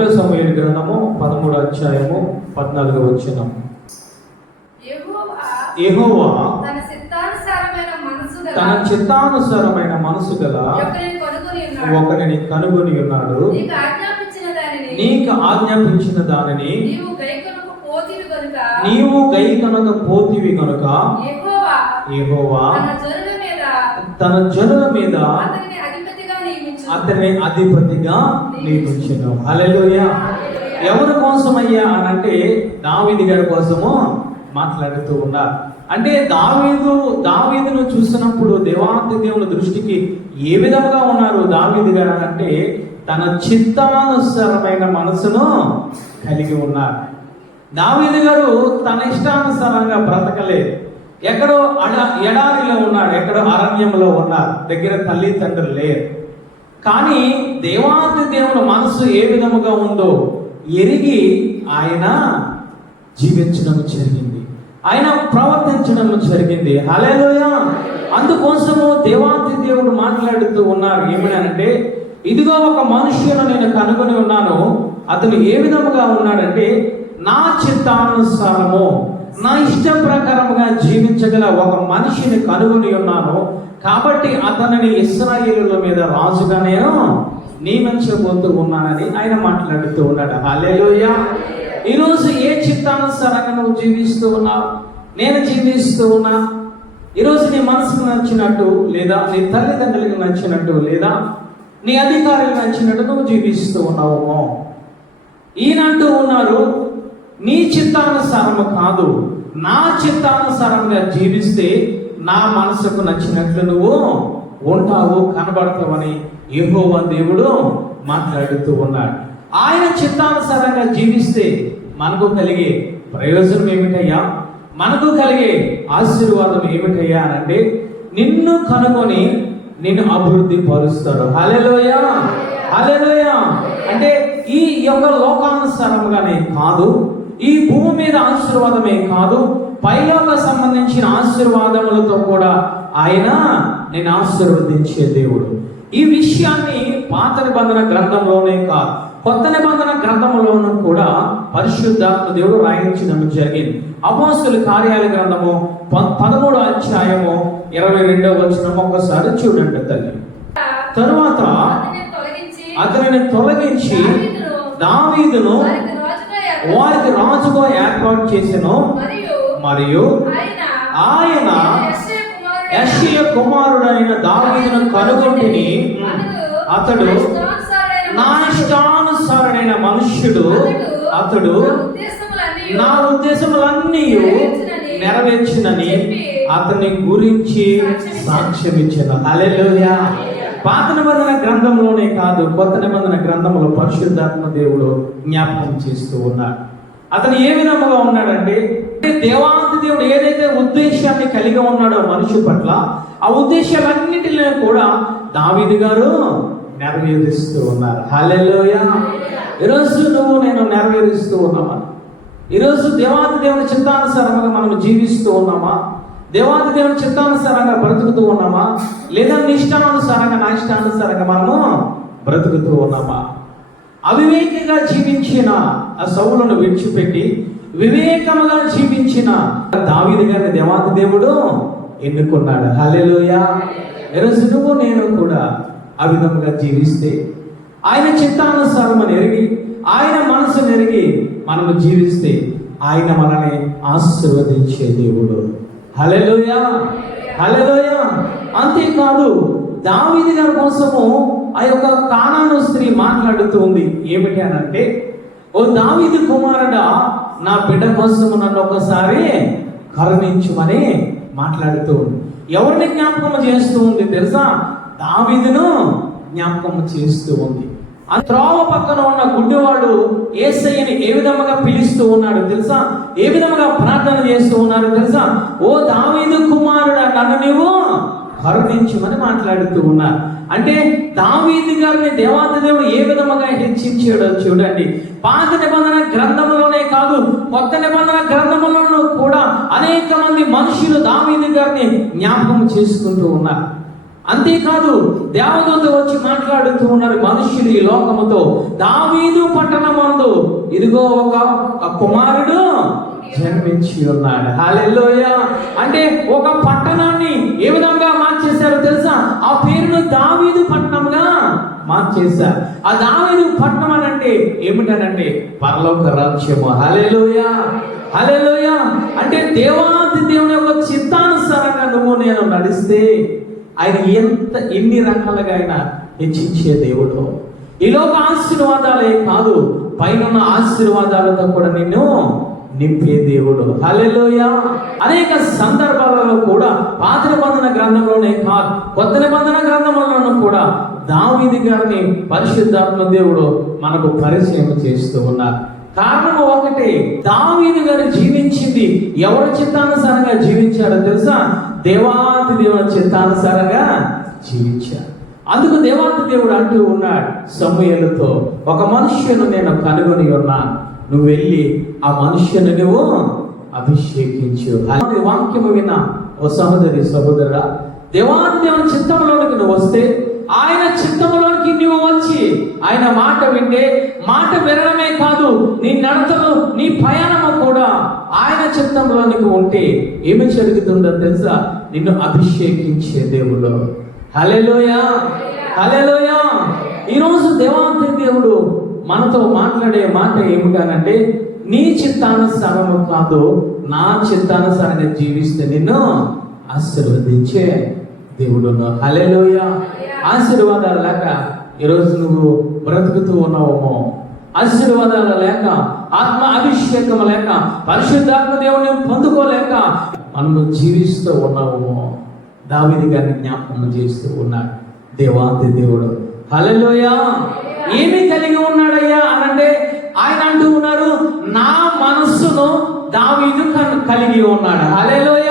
ఒకటో సమయ గ్రంథము పదమూడు అధ్యాయము పద్నాలుగు వచ్చిన యెహోవా తన చిత్తానుసారమైన మనసు గల ఒకరిని కొనుగొని ఉన్నాడు. నీకు ఆజ్ఞాపించిన దానిని నీవు గై కనుక పోతివి కనుక యెహోవా తన జనుల మీద తన జనుల మీద అతనిని అధిపతిగా అతనే అధిపతిగా నియమించను హల్లెలూయా. ఎవరి కోసమయ్యా అని అంటే దావీది గారి కోసము మాట్లాడుతూ ఉన్నారు. అంటే దావీదు దావీదును చూసినప్పుడు దేవాంతి దేవుని దృష్టికి ఏ విధంగా ఉన్నారు దావీదు గారు అని అంటే తన చిత్తానుసారమైన మనసును కలిగి ఉన్నారు. దావీదు గారు తన ఇష్టానుసారంగా బ్రతకలేదు. ఎక్కడో అడ ఎడారిలో ఉన్నాడు ఎక్కడో అరణ్యంలో ఉన్నారు దగ్గర తల్లి తండ్రులు లేరు. కానీ దేవాది దేవుని మనసు ఏ విధముగా ఉందో ఎరిగి ఆయన జీవించడం జరిగింది. ఆయన ప్రవర్తించడం జరిగింది. హలేలోయ అందుకోసము దేవాది దేవుడు మాట్లాడుతూ ఉన్నారు. ఏమనంటే ఇదిగో ఒక మనుష్యును నేను కనుగొని ఉన్నాను. అతను ఏ విధముగా ఉన్నాడంటే నా చిత్తానుసారము నా ఇష్ట ప్రకారముగా జీవించగల ఒక మనిషిని కనుగొని ఉన్నాను. కాబట్టి అతనిని ఇస్రాయేలుల మీద రాజుగా నేను నియమించబోతూ ఉన్నానని ఆయన మాట్లాడుతూ ఉన్నాడు. హల్లెలూయ. ఈరోజు ఏ చిత్తానుసారంగా నువ్వు జీవిస్తూ ఉన్నావు నేను జీవిస్తూ ఉన్నా? ఈరోజు నీ మనసుకు నచ్చినట్టు లేదా నీ తల్లిదండ్రులకు నచ్చినట్టు లేదా నీ అధికారులకు నచ్చినట్టు నువ్వు జీవిస్తూ ఉన్నావు ఈయనంటూ ఉన్నారు నీ చిత్తానుసారము కాదు. నా చిత్తానుసారంగా జీవిస్తే నా మనసుకు నచ్చినట్లు నువ్వు ఉంటావు కనబడతావని ఏహోవ దేవుడు మాట్లాడుతూ ఉన్నాడు. ఆయన చిత్తానుసారంగా జీవిస్తే మనకు కలిగే ప్రయోజనం ఏమిటయ్యా? మనకు కలిగే ఆశీర్వాదం ఏమిటయ్యా అంటే నిన్ను కనుగొని నిన్ను అభివృద్ధి పరుస్తాడు. హల్లెలూయా! హల్లెలూయా! అంటే ఈ యొక్క లోకానుసారంగానే కాదు ఈ భూమి మీద ఆశీర్వాదమే కాదు పైలోక సంబంధించిన ఆశీర్వాదములతో కూడా ఆయన నేను ఆశీర్వదించే దేవుడు ఈ విషయాన్ని పాత నిబంధన గ్రంథంలోనే కాదు కొత్త నిబంధన గ్రంథంలోనూ కూడా పరిశుద్ధాత్మ దేవుడు రాయించడం జరిగింది అపోస్తుల కార్యాల గ్రంథము పదమూడు అధ్యాయము ఇరవై రెండవ వచనం ఒక్కసారి చూడండి తల్లి తరువాత అతనిని తొలగించి దావీదును. వారికి రాజుగా ఏర్పాటు చేసెను మరియు ఆయన కుమారుడైన దావీదును కనుగొంటిని అతడు నా ఇష్టానుసారుడైన మనుష్యుడు అతడు నా ఉద్దేశములన్నీ నెరవేర్చినని అతని గురించి సాక్ష్యం ఇచ్చిన హల్లెలూయా. పాత నిబంధన గ్రంథంలోనే కాదు కొత్త నిబంధన గ్రంథంలో పరిశుద్ధాత్మ దేవుడు జ్ఞాపకం చేస్తూ ఉన్నాడు. అతను ఏ విధముగా ఉన్నాడంటే అంటే దేవాంత దేవుడు ఏదైతే ఉద్దేశాన్ని కలిగి ఉన్నాడో మనిషి పట్ల ఆ ఉద్దేశాలన్నిటిలో కూడా దావీదు గారు నెరవేరుస్తూ ఉన్నారు. హల్లెలూయా. ఈరోజు నువ్వు నేను నెరవేరుస్తూ ఉన్నామా? ఈరోజు దేవాది దేవుని చిత్తానుసారంగా మనం జీవిస్తూ ఉన్నామా? దేవాది దేవుని చిత్తానుసారంగా బ్రతుకుతూ ఉన్నామా? లేదా నీ ఇష్టానుసారంగా నా ఇష్టానుసారంగా మనము బ్రతుకుతూ ఉన్నామా? అవివేకంగా జీవించిన ఆ సౌలను విడిచిపెట్టి వివేకముగా జీవించిన దావీదు గారిని దేవాది దేవుడు ఎన్నుకున్నాడు. ఈరోజు నువ్వు నేను కూడా ఆ విధముగా జీవిస్తే ఆయన చిత్తానుసారం ఎరిగి ఆయన మనసును ఎరిగి మనము జీవిస్తే ఆయన మనల్ని ఆశీర్వదించే దేవుడు. హల్లెలూయా. హల్లెలూయా. అంతేకాదు దావీదు గారి కోసము ఆ యొక్క కానాను స్త్రీ మాట్లాడుతుంది ఏమిటి అని అంటే ఓ దావిది కుమారుడా నా బిడ్డ కోసం నన్ను ఒకసారి కరుణించుమని మాట్లాడుతూ ఎవరిని జ్ఞాపకం చేస్తూ ఉంది తెలుసా? దావిదును జ్ఞాపకం చేస్తూ ఉంది. ఆ త్రోవ పక్కన ఉన్న గుడ్డివాడు ఏసయ్యని ఏ విధముగా పిలుస్తూ ఉన్నాడు తెలుసా? ఏ విధముగా ప్రార్థన చేస్తూ ఉన్నాడు తెలుసా? ఓ దావీదు కుమారుడా నన్ను నీవు కరుణించమని మాట్లాడుతూ ఉన్నారు. అంటే దావీది గారిని దేవాంత దేవుడు ఏ విధముగా హెచ్చించాడో చూడండి. పాత నిబంధన గ్రంథంలోనే కాదు కొత్త నిబంధన గ్రంథంలోనూ కూడా అనేక మంది మనుషులు దావీది గారిని జ్ఞాపకం చేసుకుంటూ ఉన్నారు. అంతేకాదు దేవదూత వచ్చి మాట్లాడుతూ ఉన్నారు మనుషులు ఈ లోకముతో దావీదు పట్టణమందు ఇదిగో ఒక కుమారుడు జన్మించి ఉన్నాడు హాలెల్లోయ. అంటే ఒక పట్టణాన్ని ఏ విధంగా మార్చేశారో తెలుసా? ఆ పేరును దావీదు పట్టణంగా మార్చేశారు. ఆ దావీదు పట్టణం అని అంటే ఏమిటనంటే పరలోక రాజ్యము. హలేలోయ హలేలోయ అంటే దేవాది దేవుని యొక్క చిత్తానుసారంగా నువ్వు నేను నడిస్తే ఆయన ఎంత ఎన్ని రకాలుగా ఆయన హెచ్చించే దేవుడు. ఈ లోక ఆశీర్వాదాలే కాదు పైన ఆశీర్వాదాలతో కూడా నిన్ను నింపే దేవుడు. హలెలోయ అనేక సందర్భాలలో కూడా పాత నిబంధన గ్రంథంలోనే కాదు కొత్త నిబంధన గ్రంథంలోనూ కూడా దావీది గారిని పరిశుద్ధాత్మ దేవుడు మనకు పరిచయం చేస్తూ ఉన్నారు. కారణం ఒకటే దావీదు గారు జీవించింది ఎవరి చిత్తానుసారంగా జీవించాడో తెలుసా? దేవాతి దేవుని చిత్తానుసారంగా జీవించాడు. అందుకు దేవాతి దేవుడు అంటూ ఉన్నాడు సమూహలతో ఒక మనుష్యును నేను కనుగొని ఉన్నాను. నువ్వు వెళ్ళి ఆ మనుష్యను నువ్వు అభిషేకించు. వాక్యము విన్న ఓ సహోదరి సహోదరుడా దేవాది దేవుని చిత్తంలోనికి నువ్వు వస్తే ఆయన చిత్తంలోనికి నువ్వు వచ్చి ఆయన మాట వింటే మాట వినడమే కాదు నీ నడతలు నీ ప్రయాణము కూడా ఆయన చిత్తంలోనికి ఉంటే ఏమి జరుగుతుందో తెలుసా? నిన్ను అభిషేకించే దేవుడు. హలెలోయ హలెలోయ మనతో మాట్లాడే మాట ఏమిటనంటే నీ చిత్తానుసారము కాదు నా చిత్తానుసారంగా జీవిస్తే నిన్ను ఆశీర్వదించే దేవుడు హలెలోయ ఆశీర్వాదాలు లేక ఈరోజు నువ్వు బ్రతుకుతూ ఉన్నావేమో. ఆశీర్వాదాలు లేక ఆత్మ అభిషేకం లేక పరిశుద్ధాత్మ దేవుని పొందుకోలేక మనము జీవిస్తూ ఉన్నావేమో. దావిది గారిని జ్ఞాపకం చేస్తూ ఉన్నాడు. దేవాది దేవుడు. హల్లెలూయ. ఏమి కలిగి ఉన్నాడయ్యా అనంటే ఆయన అంటూ ఉన్నారు నా మనస్సును దావీదు కన్- కలిగి ఉన్నాడు. హల్లెలూయ.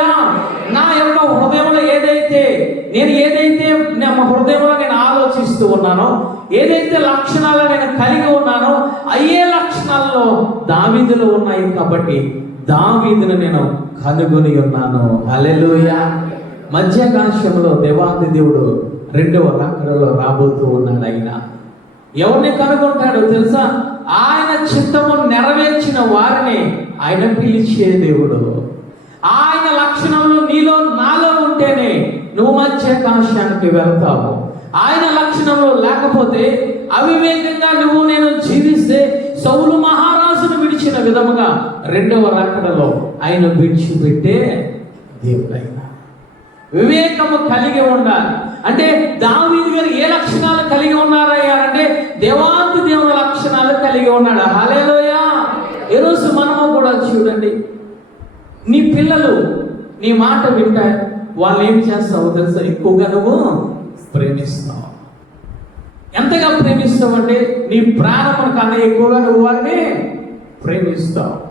నా యొక్క హృదయంలో ఏదైతే నేను ఏదైతే నా హృదయంలో నేను ఆలోచిస్తూ ఉన్నానో ఏదైతే లక్షణాలు నేను కలిగి ఉన్నానో అయ్యే లక్షణాల్లో దావీదులు ఉన్నాయి కాబట్టి దావీదును నేను కనుగొని ఉన్నాను. హల్లెలూయా. మధ్యాకాశంలో దేవాది దేవుడు రెండవ రాకడలో రాబోతూ ఉన్నాడు ఆయన ఎవరిని కనుగొంటాడో తెలుసా? ఆయన చిత్తము నెరవేర్చిన వారిని ఆయన పిలిచే దేవుడు. ఆయన లక్షణంలో నీలో నాలో ఉంటేనే నువ్వు మధ్యాకాశానికి వెళ్తావు. ఆయన లక్షణంలో లేకపోతే అవివేకంగా నువ్వు నేను జీవిస్తే సౌలు మహారాజును విడిచిన విధముగా రెండవ రాకడలో ఆయన విడిచిపెట్టే దేవుడైన. వివేకము కలిగి ఉండాలి. అంటే దావీదు గారు ఏ లక్షణాలు కలిగి ఉన్నారయ్యా? అంటే దేవాంతి దేవుని లక్షణాలు కలిగి ఉన్నాడు. హాలేలోయా ఈరోజు మనము కూడా చూడండి. నీ పిల్లలు నీ మాట వింటారు వాళ్ళు ఏం చేస్తావు తెలుసా? ఎక్కువగా నువ్వు ప్రేమిస్తావు. ఎంతగా ప్రేమిస్తావు అంటే నీ ప్రాణం కన్నా ఎక్కువగా నువ్వు వారిని ప్రేమిస్తావు.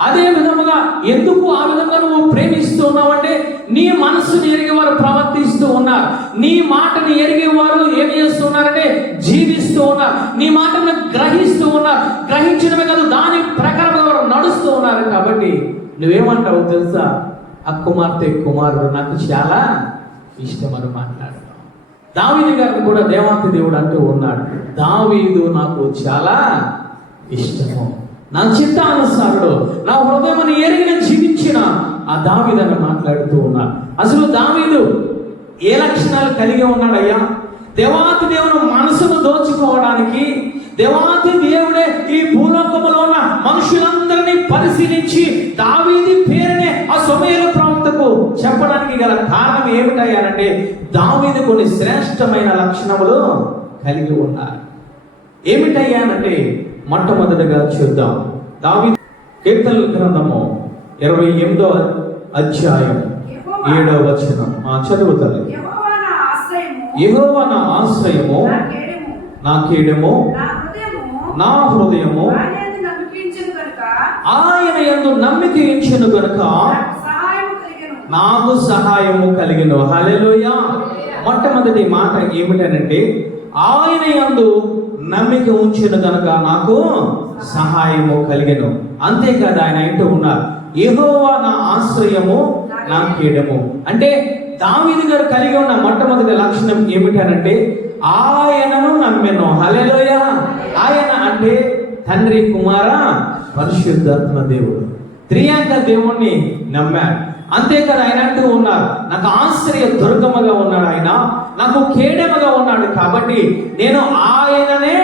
అదే విధముగా ఎందుకు ఆ విధంగా నువ్వు ప్రేమిస్తూ ఉన్నావంటే నీ మనసుని ఎరిగి వారు ప్రవర్తిస్తూ ఉన్నారు. నీ మాటని ఎరిగి వారు ఏం చేస్తున్నారంటే జీవిస్తూ ఉన్నారు. నీ మాటను గ్రహిస్తూ ఉన్నారు. గ్రహించడమే కాదు దాని ప్రకారం వారు నడుస్తూ ఉన్నారు కాబట్టి నువ్వేమంటావు తెలుసా? ఆ కుమార్తె కుమారుడు నాకు చాలా ఇష్టమని మాట్లాడతావు. దావీదు గారిని కూడా దేవాంతి దేవుడు అంటూ ఉన్నాడు దావీదు నాకు చాలా ఇష్టము. నా చిత్తానుసారుడు నా హృదయం ఎరిగిన జీవించిన ఆ దావీదని మాట్లాడుతూ ఉన్నారు అసలు దావీదు ఏ లక్షణాలు కలిగి ఉన్నాడయ్యా? దేవాతి దేవుని మనసును దోచుకోవడానికి దేవాతి దేవుడే ఈ భూలోకములో ఉన్న మనుషులందరినీ పరిశీలించి దావీది పేరునే ఆ సమయాల ప్రవక్తకు చెప్పడానికి గల కారణం ఏమిటయ్యానంటే దావీది కొన్ని శ్రేష్టమైన లక్షణములు కలిగి ఉన్నారు. ఏమిటయ్యానంటే మొట్టమొదటిగా చూద్దాం. దావి కీర్తనల గ్రంథము ఇరవై ఎనిమిదో అధ్యాయం ఏడవ వచనం. ఆ చదువుతాను నా ఆశ్రయము, నా నా కీడము నా హృదయము, ఆయన ఎందు నమ్మిక ఇచ్చెను కనుక నాకు సహాయము కలిగిన. హలెలోయ మొట్టమొదటి మాట ఏమిటనంటే ఆయన యందు నమ్మిక ఉంచిన కనుక నాకు సహాయము కలిగను. అంతేకాదు ఆయన అంటూ ఉన్నారు. ఏహోవా నా ఆశ్రయము నా కీడము అంటే దావీదు గారు కలిగి ఉన్న మొట్టమొదటి లక్షణం ఏమిటనంటే ఆయనను నమ్మెను. హలెలోయ ఆయన అంటే తండ్రి కుమార పరిశుద్ధాత్మ దేవుడు. త్రియాంక దేవుణ్ణి నమ్మాడు. అంతేకాదు ఆయన అంటూ ఉన్నారు నాకు ఆశ్చర్య దుర్గముగా ఉన్నాడు ఆయన నాకు కేడముగా ఉన్నాడు కాబట్టి నేను ఆయననే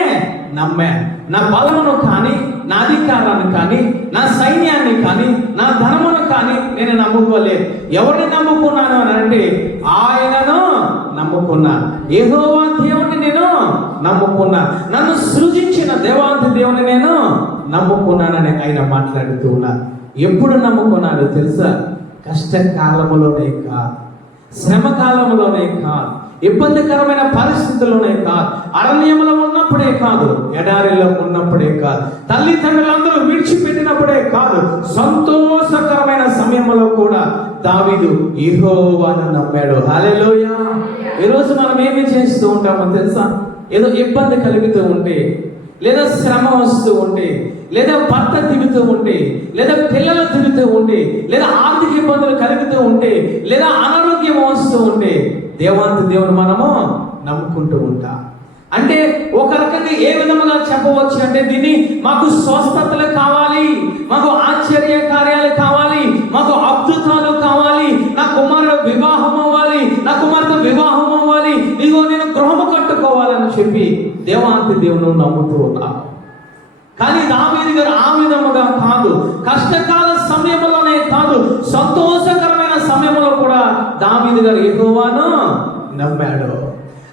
నమ్మే నా బలమును కానీ నా అధికారాన్ని కానీ నా సైన్యాన్ని కానీ నా ధనమును కానీ నేను నమ్ముకోలేదు. ఎవరిని నమ్ముకున్నాను? అని అంటే ఆయనను నమ్ముకున్నాను. ఏహోవా దేవుని నేను నమ్ముకున్నా నన్ను సృజించిన దేవాంతి దేవుని నేను నమ్ముకున్నానని ఆయన మాట్లాడుతూ ఉన్నారు. ఎప్పుడు నమ్ముకున్నాడు తెలుసా? కష్టకాలములోనే కాదు. శ్రమ కాలంలోనే కాదు. ఇబ్బందికరమైన పరిస్థితుల్లోనే కాదు. అరణ్యంలో ఉన్నప్పుడే కాదు. ఎడారిలో ఉన్నప్పుడే కాదు. తల్లిదండ్రులందరూ విడిచిపెట్టినప్పుడే కాదు. సంతోషకరమైన సమయంలో కూడా దావిదు యెహోవాను నమ్మాడు. హల్లెలూయ. ఈరోజు మనం ఏమి చేస్తూ ఉంటామో తెలుసా? ఏదో ఇబ్బంది కలుగుతూ ఉంటే లేదా శ్రమ వస్తూ ఉంటే లేదా భర్త తిరుగుతూ ఉంటే లేదా పిల్లలు తిరుగుతూ ఉంటే లేదా ఆర్థిక ఇబ్బందులు కలుగుతూ ఉంటే లేదా అనారోగ్యం వస్తూ ఉంటే దేవాంత దేవుని మనము నమ్ముకుంటూ ఉంటాం. అంటే ఒక రకంగా ఏ విధముగా చెప్పవచ్చు అంటే దీన్ని మాకు స్వస్థతలు కావాలి మాకు ఆశ్చర్య కార్యాలు కావాలి మాకు అద్భుతాలు కావాలి నా కుమారుడు వివాహం చెప్పి దేవాంతి దేవుని నమ్ముతూ ఉన్నారు కానీ దావీది గారు ఆ విధముగా కాదు. కష్టకాల సమయంలోనే కాదు సంతోషకరమైన సమయంలో కూడా దావీది గారు యెహోవాను నమ్మాడు.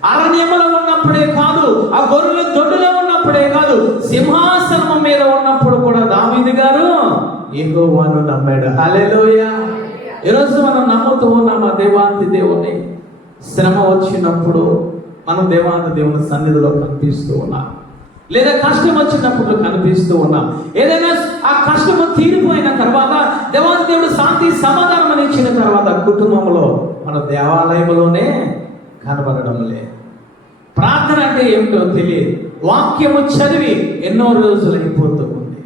అరణ్యములో ఉన్నప్పుడే కాదు ఆ గొర్రెల దొడ్డులో ఉన్నప్పుడే కాదు సింహాసనం మీద ఉన్నప్పుడు కూడా దావీది గారు యెహోవాను నమ్మాడు. హల్లెలూయా. ఈరోజు మనం నమ్ముతూ ఉన్నాం ఆ దేవాంతి దేవుని శ్రమ వచ్చినప్పుడు మనం దేవాంతి దేవుని సన్నిధిలో కనిపిస్తూ ఉన్నాం. లేదా కష్టం వచ్చినప్పుడు కనిపిస్తూ ఉన్నాం. ఏదైనా ఆ కష్టము తీరిపోయిన తర్వాత దేవాది దేవుడు శాంతి సమాధానం ఇచ్చిన తర్వాత కుటుంబంలో మన దేవాలయంలోనే కనబడడం లేదు. ప్రార్థన అంటే ఏమిటో తెలియదు. వాక్యము చదివి ఎన్నో రోజులు అయిపోతూ ఉంది.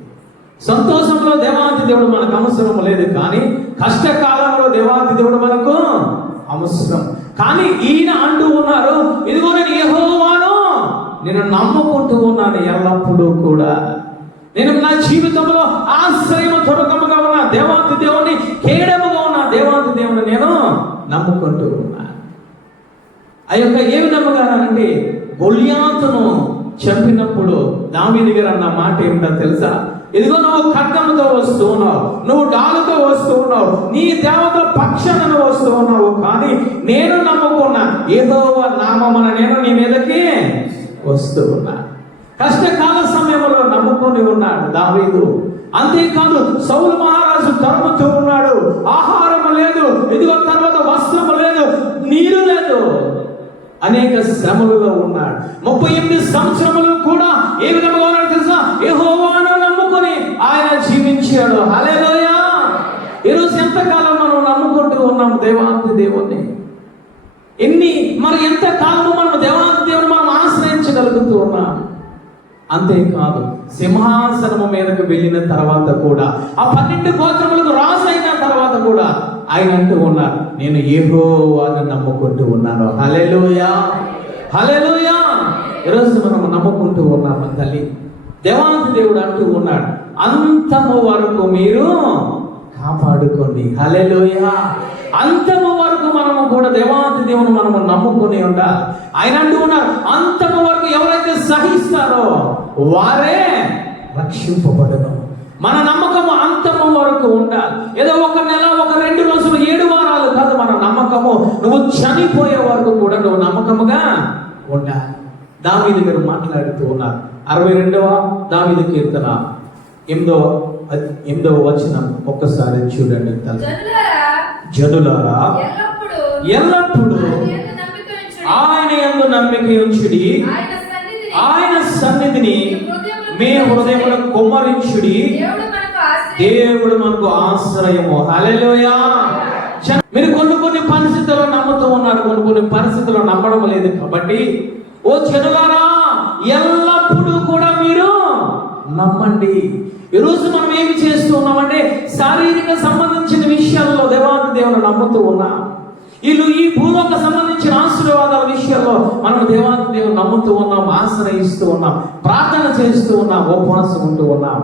సంతోషంలో దేవాది దేవుడు మనకు అవసరం లేదు కానీ కష్టకాలంలో దేవాది దేవుడు మనకు అవసరం కానీ ఈయన అంటూ ఉన్నారు ఇదిగో నేను యెహోవాను నేను నమ్ముకుంటూ ఉన్నాను ఎల్లప్పుడూ కూడా. నేను నా జీవితంలో ఆశ్రయము దుర్గముగా ఉన్న దేవాంతి దేవుని కేడముగా ఉన్న దేవాంతి దేవుని నేను నమ్ముకుంటూ ఉన్నాను ఆ యొక్క ఏ విధముగా అంటే చంపినప్పుడు దావీదు గారు అన్న మాట ఏమిటో తెలుసా? ఇదిగో నువ్వు ఖడ్గముతో వస్తూ ఉన్నావు. నువ్వు డాలుతో వస్తూ ఉన్నావు. నీ దేవత పక్షాన నువ్వు వస్తూ ఉన్నావు. కానీ నేను నమ్ముకున్న ఏదో నామమున నేను నీ మీదకి వస్తూ ఉన్నా. కష్టకాల సమయంలో నమ్ముకొని ఉన్నాడు దావీదు. అంతేకాదు సౌలు మహారాజు తరుముతూ ఉన్నాడు. ఆహారం లేదు. ఇదిగో తర్వాత వస్త్రము లేదు. నీరు లేదు. అనేక శ్రమలలో ఉన్నాడు. ముప్పై ఎనిమిది సంవత్సరములు కూడా ఏ విధంగా ఉన్నాడు తెలుసా? ఏ నమ్ముకొని జీవించాడు హల్లెలూయా. ఈరోజు ఎంతకాలం మనం నమ్ముకుంటూ ఉన్నాం దేవాంతి దేవుణ్ణి? ఎన్ని మరి ఎంతకాలం మనం దేవాంతి దేవుని మనం ఆశ్రయించగలుగుతూ ఉన్నాం? అంతేకాదు సింహాసనము మీదకు వెళ్ళిన తర్వాత కూడా ఆ పన్నెండు గోత్రములకు రాజు అయిన తర్వాత కూడా ఆయన అంటూ ఉన్నారు నేను ఏహోవాను నమ్ముకుంటూ ఉన్నాను. హలెలుయా హలెలుయా ఈరోజు మనం నమ్ముకుంటూ ఉన్నాము తల్లి. దేవాంతి దేవుడు అంటూ ఉన్నాడు అంతము వరకు మీరు కాపాడుకోండి. హలెలుయా అంతము వరకు మనము కూడా దేవాది దేవుని మనము నమ్ముకొని ఉండాలి. ఆయన అంటూ ఉన్నారు అంతము వరకు ఎవరైతే సహిస్తారో వారే రక్షింపబడను. మన నమ్మకము అంతము వరకు ఉండాలి. ఏదో ఒక నెల ఒక రెండు రోజులు ఏడు వారాలు కాదు మన నమ్మకము. నువ్వు చనిపోయే వరకు కూడా నువ్వు నమ్మకముగా ఉండాలి. దావీదు గారు మాట్లాడుతూ ఉన్నారు. అరవై రెండవ దావీదు కీర్తన. ఎనిమిదవ ఎనిమిదవ వచనం ఒక్కసారి చూడండి జనులారా ఎల్లప్పుడూ ఆయన యందు నమ్మిక ఉంచుడి. ఆయన సన్నిధిని మీ హృదయముల కుమ్మరించుడి. దేవుడు మనకు ఆశ్రయం. దేవుడు మనకు ఆశ్రయము. హల్లెలూయా. చ- మీరు కొన్ని కొన్ని పరిస్థితుల్లో నమ్ముతూ ఉన్నారు కొన్ని కొన్ని పరిస్థితుల్లో నమ్మడం లేదు కాబట్టి. ఓ చెడులారా మీరు నమ్మండి. ఈరోజు మనం ఏమి చేస్తూ ఉన్నామంటే శారీరక సంబంధించిన విషయాల్లో దేవాది దేవుని నమ్ముతూ ఉన్నాం. వీళ్ళు ఈ భూలోక సంబంధించిన ఆశీర్వాదాల విషయంలో మనం దేవాది దేవుని నమ్ముతూ ఉన్నాం ఆశ్రయిస్తూ ఉన్నాం ప్రార్థన చేస్తూ ఉన్నాం ఉపవాసం ఉంటూ ఉన్నాం.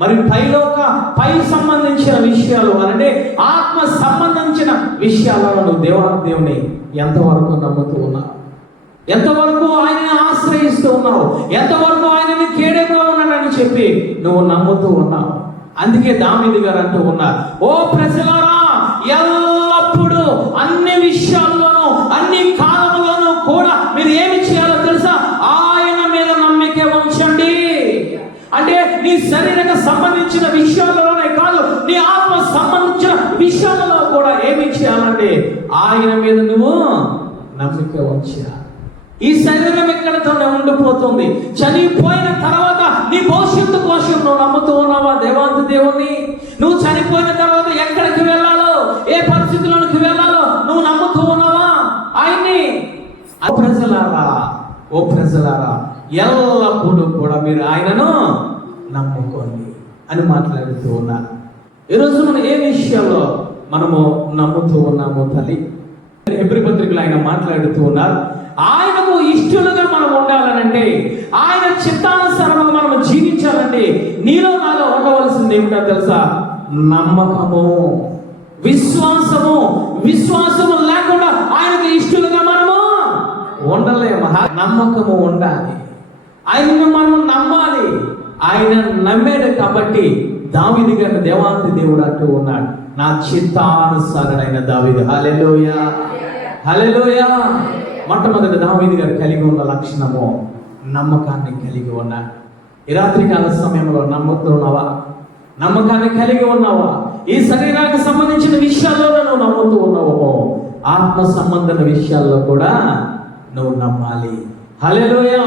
మరి పైలోక పై సంబంధించిన విషయాలు అంటే ఆత్మ సంబంధించిన విషయాలలో నువ్వు దేవాది దేవుని ఎంతవరకు నమ్ముతూ ఉన్నావు? ఎంతవరకు ఆయన ఆశ్రయిస్తూ ఉన్నావు? ఎంతవరకు చెప్పి నువ్వు నమ్ముతూ ఉన్నావు. అందుకే దామిది గారు అంటూ ఉన్నారు. ఓ ప్రజలారా ఎల్లప్పుడూ అన్ని విషయాల్లోనూ అన్ని కాలంలోనూ కూడా మీరు ఏమి చేయాలో తెలుసా? ఆయన మీద నమ్మికే ఉంచండి అంటే నీ శరీరకు సంబంధించిన విషయాలలోనే కాదు నీ ఆత్మ సంబంధించిన విషయాలలో కూడా ఏమి చేయాలంటే ఆయన మీద నువ్వు నమ్మిక ఉంచాలి ఈ శరీరం ఎక్కడతోనే ఉండిపోతుంది. చనిపోయిన తర్వాత నీ భవిష్యత్తు కోసం నువ్వు నమ్ముతూ ఉన్నావా? దేవాంతి దేవుణ్ణి. నువ్వు చనిపోయిన తర్వాత ఎక్కడికి వెళ్ళాలో? ఏ పరిస్థితుల్లోకి వెళ్ళాలో నువ్వు నమ్ముతూ ఉన్నావా? ఆయన్ని. ఓ ప్రజలారా ఓ ప్రజలారా ఎల్లప్పుడూ కూడా మీరు ఆయనను నమ్ముకోండి అని మాట్లాడుతూ ఉన్నారు. ఈరోజు మనం ఏ విషయంలో మనము నమ్ముతూ ఉన్నామో తల్లి? ఎబ్రి పత్రికలు ఆయన మాట్లాడుతూ ఉన్నారు. ఆయన ఇష్టలుగా మనం ఉండాలనంటే ఆయన చిత్తానుసారంగా మనం జీవించాలంటే నీలో నాలో ఉండవలసింది ఏమిటో తెలుసా? నమ్మకము విశ్వాసము. విశ్వాసము లేకుండా ఆయనకు ఇష్టలుగా మనము ఉండలేము. నమ్మకము ఉండాలి. ఆయనను మనం నమ్మాలి. ఆయన నమ్మాడు కాబట్టి దావిది గారి దేవాంతి దేవుడు అంటూ ఉన్నాడు. నా చిత్తానుసారుడైన దావిది. హలెలోయ హలెలోయ మొట్టమొదటి దావీది గారు కలిగి ఉన్న లక్షణము నమ్మకాన్ని కలిగి ఉన్న. ఈ రాత్రికాల సమయంలో నమ్ముతున్నావా? నమ్మకాన్ని కలిగి ఉన్నావా? ఈ శరీరానికి సంబంధించిన విషయాల్లో నువ్వు నమ్ముతూ ఉన్నావు? ఆత్మ సంబంధన విషయాల్లో కూడా నువ్వు నమ్మాలి. హల్లెలూయ!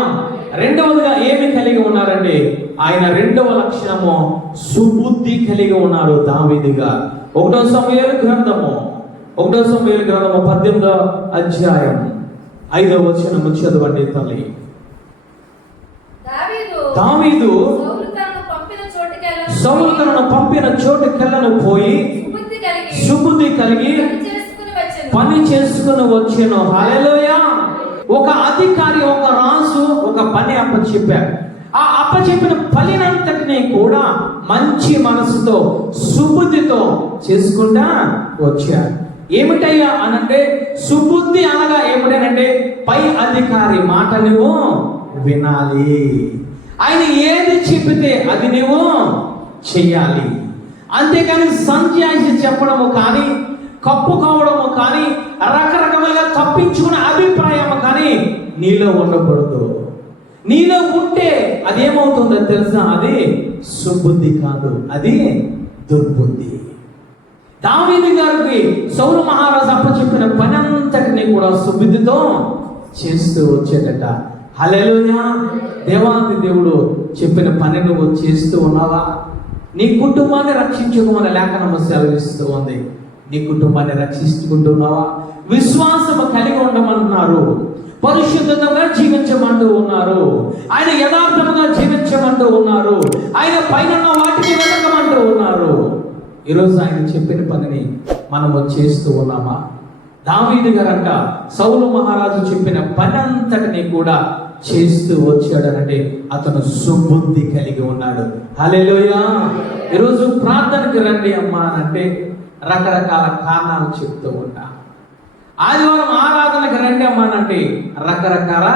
రెండవదిగా ఏమి కలిగి ఉన్నారండి? ఆయన రెండవ లక్షణము సుబుద్ధి కలిగి ఉన్నారు దావీదిగా ఒకటో సమయాల గ్రంథము. ఒకటో సమయాల గ్రంథము పద్దెనిమిదో అధ్యాయం ఐదవ వచనము చదవండి తల్లి. దావీదు సౌలు తనను పంపిన చోటుకెళ్ళను. పోయి సుబుద్ధి కలిగి పని చేసుకుని వచ్చెను. వచ్చాను. హల్లెలూయ! ఒక అధికారి ఒక రాజు ఒక పని అప్పచెప్పాడు. ఆ అప్పచెప్పిన పనినంతటిని కూడా మంచి మనసుతో సుబుద్ధితో చేసుకుంటా వచ్చాడు. ఏమిటయ్యా అనంటే సుబుద్ధి అనగా ఏమిటనంటే పై అధికారి మాట నువ్వు వినాలి. ఆయన ఏది చెప్పితే అది నువ్వు చెయ్యాలి. అంతేకాని సంజాయిషి చెప్పడము కానీ కప్పు కావడము కానీ రకరకాలుగా తప్పించుకునే అభిప్రాయము కానీ నీలో ఉండకూడదు. నీలో ఉంటే అదేమవుతుందో తెలుసా? అది సుబుద్ధి కాదు అది దుర్బుద్ధి. దావీది గారికి సౌర మహారాజు అప్పచెప్పిన పని అంతటిని కూడా సుబిద్ధితో చేస్తూ వచ్చేటట హల్లెలూయా. దేవాది దేవుడు చెప్పిన పని నువ్వు చేస్తూ ఉన్నావా? నీ కుటుంబాన్ని రక్షించుకోమని లేఖనము సెలవిస్తూ ఉంది. నీ కుటుంబాన్ని రక్షించుకుంటున్నావా? విశ్వాసము కలిగి ఉండమంటున్నారు. పరిశుద్ధంగా జీవించమంటూ ఉన్నారు. ఆయన యథార్థంగా జీవించమంటూ ఉన్నారు. ఆయన పైన వాటిని వెతకమంటూ ఉన్నారు. ఈరోజు ఆయన చెప్పిన పనిని మనము చేస్తూ ఉన్నామా? దావీదు గారంట సౌలు మహారాజు చెప్పిన పని అంతటిని కూడా చేస్తూ వచ్చాడనంటే అతను సుబుద్ధి కలిగి ఉన్నాడు. హలేలోయా ఈరోజు ప్రార్థనకి రండి అమ్మా అని అంటే రకరకాల కారణాలు చెప్తూ ఉంటా. ఆదివారం ఆరాధనకి రండి అమ్మా అంటే రకరకాల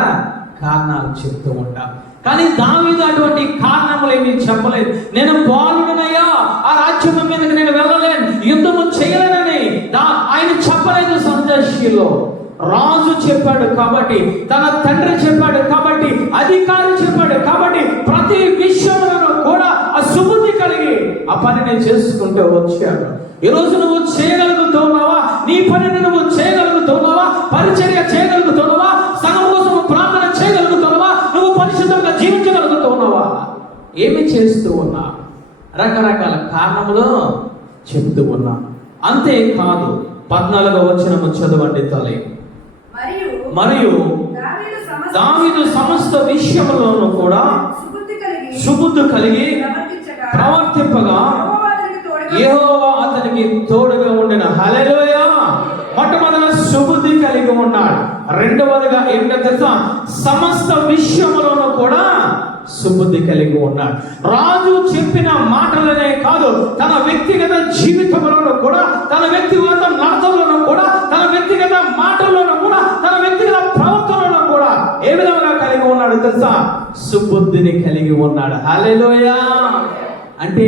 కారణాలు చెప్తూ ఉంటాం. కానీ దావీదు అటువంటి కారణములు ఏమీ చెప్పలేదు. నేను బాలుడనయ్యా ఆ రాజ్యం మీదకి నేను వెళ్ళలేను యుద్ధము చేయలేనని దా- ఆయన చెప్పలేదు సందర్శిలో రాజు చెప్పాడు కాబట్టి తన తండ్రి చెప్పాడు కాబట్టి అధికారి చెప్పాడు కాబట్టి ప్రతి విషయంలో కూడా ఆ సుబుద్ధి కలిగి ఆ పనిని చేసుకుంటూ వచ్చాడు ఈరోజు నువ్వు చేయగలుగుతున్నావా? నీ పనిని నువ్వు చేయగలుగుతున్నావా? పరిచర్య చేయగలుగుతున్నావా? ఏమి చేస్తూ ఉన్నా? రకరకాల కారణములు చెప్తూ ఉన్నా. అంతేకాదు పద్నాలుగో వచ్చిన చదవండి తల్లి. మరియు దావీదు సమస్త విషయంలోనూ కూడా సుబుద్ధి కలిగి సుబుద్ధి ప్రవర్తింపగా యెహోవా అతనికి తోడుగా యెహోవా అతనికి తోడుగా ఉండిన. హల్లెలూయా! కలిగి ఉన్నాడు. రెండవదిగా ఏంటో తెలుసా? సమస్త విషయములను కూడా సుబుద్ధి కలిగి ఉన్నాడు. రాజు చెప్పిన మాటలనే కాదు తన వ్యక్తిగత జీవితంలోనూ కూడా తన వ్యక్తిగత నడతలను కూడా తన వ్యక్తిగత మాటల్లోనూ కూడా తన వ్యక్తిగత ప్రవర్తనలో కూడా ఏ విధంగా కలిగి ఉన్నాడు తెలుసా? సుబుద్ధిని కలిగి ఉన్నాడు. హల్లెలూయా! అంటే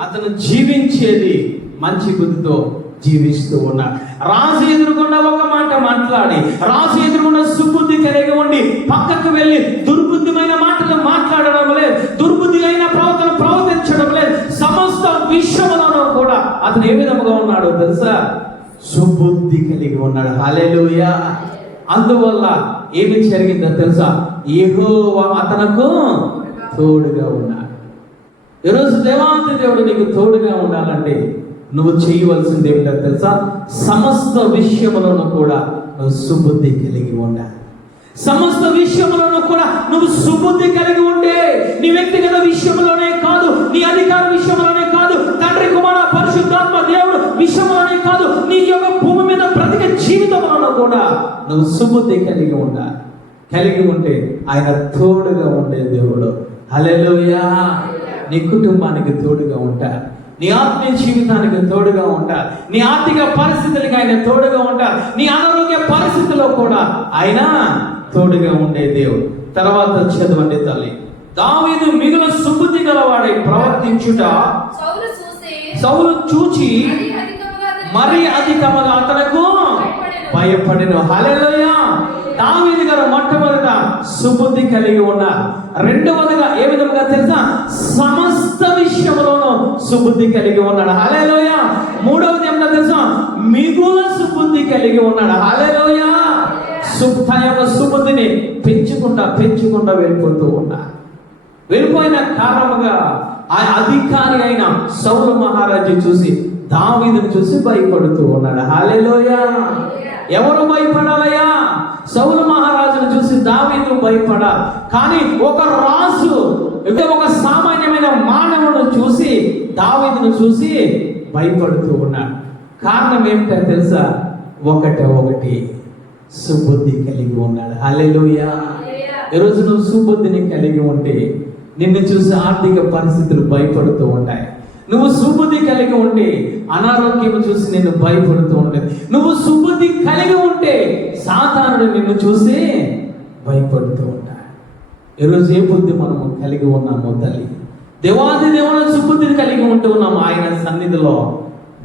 అతను జీవించేది మంచి బుద్ధితో జీవిస్తూ ఉన్నాడు రాజు ఎదురుకుండా ఒక మాట మాట్లాడి రాజు ఎదురుకుండా సుబుద్ధి కలిగి ఉండి పక్కకు వెళ్ళి దుర్బుద్ధిమైన మాటలు మాట్లాడడం లేదు దుర్బుద్ధి అయిన ప్రవర్తన ప్రవర్తించడం లేదు. సమస్త విషయములను కూడా అతను ఏ విధముగా ఉన్నాడో తెలుసా? సుబుద్ధి కలిగి ఉన్నాడు. హాలేలుయ అందువల్ల ఏమి జరిగిందో తెలుసా? యెహోవా అతనకు తోడుగా ఉన్నాడు ఈరోజు దేవాంతి దేవుడు నీకు తోడుగా ఉండాలంటే నువ్వు చేయవలసింది ఏమిటో తెలుసా? సమస్త విషయములను కూడా నువ్వు సుబుద్ధి కలిగి ఉండాలి సమస్త విషయములను కూడా నువ్వు సుబుద్ధి కలిగి ఉంటే నీ వ్యక్తిగత విషయంలోనే కాదు నీ అధికార విషయంలోనే కాదు తండ్రి కుమార పరిశుద్ధాత్మ దేవుడు విషయంలోనే కాదు నీ యొక్క భూమి మీద బ్రతికే జీవితంలో కూడా నువ్వు సుబుద్ధి కలిగి ఉండాలి కలిగి ఉంటే ఆయన తోడుగా ఉండే దేవుడు. అలెలుయా నీ కుటుంబానికి తోడుగా ఉంటారు నీ ఆత్మీయ జీవితానికి తోడుగా ఉంటారు. నీ ఆర్థిక పరిస్థితులకి ఆయన తోడుగా ఉంటారు. నీ అనారోగ్య పరిస్థితుల్లో కూడా ఆయన తోడుగా ఉండే దేవుడు. తర్వాత చదవండి తల్లి. దావీదు మిగుల సుబుద్ధి గలవాడై ప్రవర్తించుట సౌలు చూచి మరీ అధికముగా అతనకు భయపడిన. హల్లెలూయ. దావీదు గారు మొట్టమొదట సుబుద్ధి కలిగి ఉన్న రెండవదిగా ఏ విధముగా తెలుసా? సమస్త విషయంలోనూ సుబుద్ధి కలిగి ఉన్నాడు. హలేలోయ మూడవది ఏమన్నా తెలుసా? మిగుల సుబుద్ధి కలిగి ఉన్నాడు. హల్లెలూయ! సు- యొక్క సుబుద్ధిని పెంచుకుంటా పెంచుకుంటా వెళ్ళిపోతూ ఉన్నా వెళ్ళిపోయిన కారణముగా ఆ అధికారి అయిన సౌర మహారాజు చూసి దావీదును చూసి భయపడుతూ ఉన్నాడు. హాలేలోయ ఎవరు భయపడాలయ్యా? సౌలు మహారాజును చూసి దావీదు భయపడ. కానీ ఒక రాజు ఒక సామాన్యమైన మానవుడు చూసి దావీదును చూసి భయపడుతూ ఉన్నాడు. కారణం ఏమిటో తెలుసా? ఒకటే ఒకటి సుబుద్ధి కలిగి ఉన్నాడు. హాలేలోయ ఈరోజు నువ్వు సుబుద్ధిని కలిగి ఉంటే నిన్ను చూసి ఆర్థిక పరిస్థితులు భయపడుతూ ఉంటాయి నువ్వు సుబుద్ధి కలిగి ఉంటే అనారోగ్యం చూసి నిన్ను భయపడుతూ ఉండేది. నువ్వు సుబుద్ధి కలిగి ఉంటే సాధారణుడు నిన్ను చూసి భయపడుతూ ఉంటాడు. ఈరోజు ఏ బుద్ధి మనము కలిగి ఉన్నాము తల్లి? దేవాది దేవుని సుబుద్ధిని కలిగి ఉంటూ ఉన్నాము ఆయన సన్నిధిలో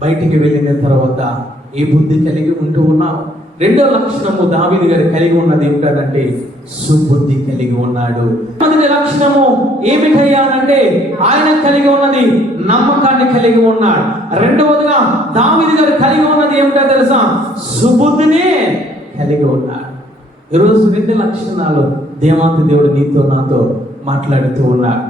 బయటికి వెళ్ళిన తర్వాత ఏ బుద్ధి కలిగి ఉంటూ ఉన్నాం రెండో లక్షణము దావిది గారు కలిగి ఉన్నది ఏమిటంటే సుబుద్ధి కలిగి ఉన్నాడు. లక్షణము ఏమి కలిగానంటే ఆయన కలిగి ఉన్నది నమ్మకాన్ని కలిగి ఉన్నాడు. రెండవదిగా దావిది గారు కలిగి ఉన్నది ఏమిటో తెలుసా? సుబుద్ధిని కలిగి ఉన్నాడు. ఈరోజు రెండు లక్షణాలు దేవాంతి దేవుడు నీతో నాతో మాట్లాడుతూ ఉన్నాడు.